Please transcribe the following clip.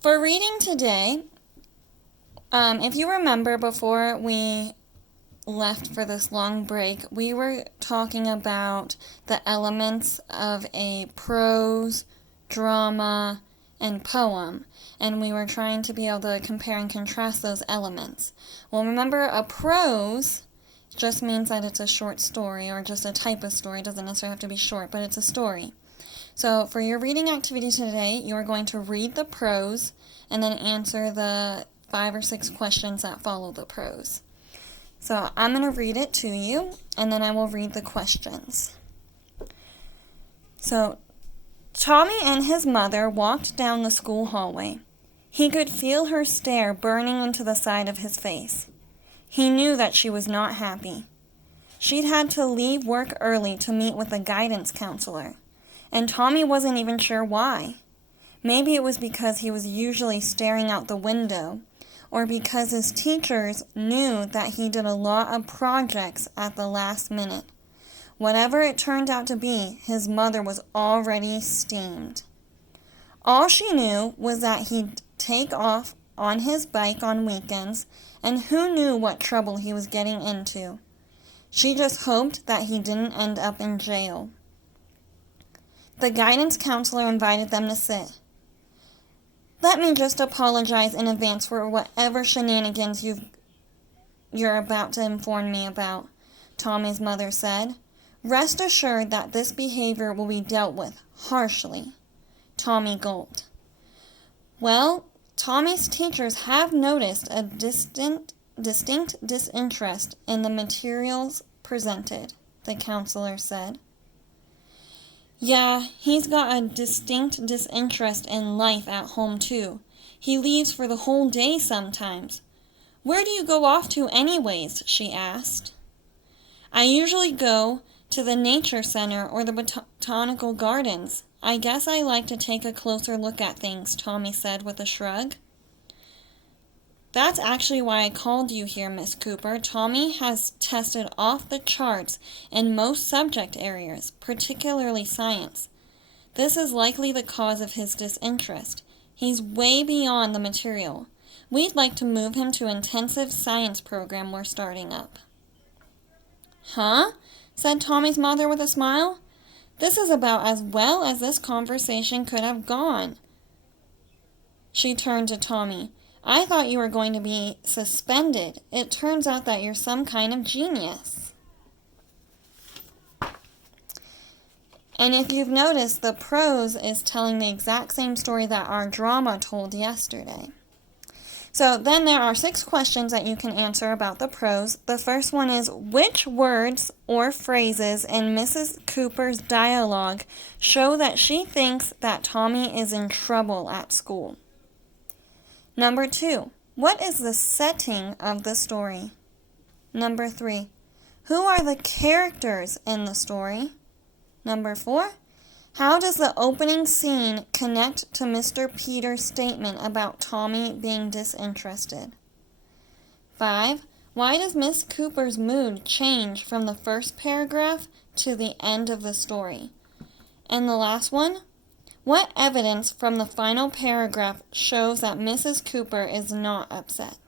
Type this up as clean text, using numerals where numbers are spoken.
For reading today, if you remember before we left for this long break, we were talking about the elements of a prose, drama, and poem, and we were trying to be able to compare and contrast those elements. Well, remember, a prose just means that it's a short story or just a type of story. It doesn't necessarily have to be short, but it's a story. So for your reading activity today, you're going to read the prose and then answer the 5 or 6 questions that follow the prose. So I'm going to read it to you, and then I will read the questions. So, Tommy and his mother walked down the school hallway. He could feel her stare burning into the side of his face. He knew that she was not happy. She'd had to leave work early to meet with a guidance counselor, and Tommy wasn't even sure why. Maybe it was because he was usually staring out the window, or because his teachers knew that he did a lot of projects at the last minute. Whatever it turned out to be, his mother was already steamed. All she knew was that he'd take off on his bike on weekends, and who knew what trouble he was getting into. She just hoped that he didn't end up in jail. The guidance counselor invited them to sit. "Let me just apologize in advance for whatever shenanigans you're about to inform me about," Tommy's mother said. "Rest assured that this behavior will be dealt with harshly." Tommy gulped. "Well, Tommy's teachers have noticed a distinct disinterest in the materials presented," the counselor said. "Yeah, he's got a distinct disinterest in life at home, too. He leaves for the whole day sometimes." "Where do you go off to anyways?" she asked. "I usually go to the nature center or the botanical gardens. I guess I like to take a closer look at things," Tommy said with a shrug. "That's actually why I called you here, Miss Cooper. Tommy has tested off the charts in most subject areas, particularly science. This is likely the cause of his disinterest. He's way beyond the material. We'd like to move him to an intensive science program we're starting up." "Huh?" said Tommy's mother with a smile. "This is about as well as this conversation could have gone." She turned to Tommy. "I thought you were going to be suspended. It turns out that you're some kind of genius." And if you've noticed, the prose is telling the exact same story that our drama told yesterday. So then there are 6 questions that you can answer about the prose. The first one is, which words or phrases in Mrs. Cooper's dialogue show that she thinks that Tommy is in trouble at school? Number 2, what is the setting of the story? Number 3, who are the characters in the story? Number 4, how does the opening scene connect to Mr. Peters' statement about Tommy being disinterested? 5, why does Miss Cooper's mood change from the first paragraph to the end of the story? And the last one, what evidence from the final paragraph shows that Mrs. Cooper is not upset?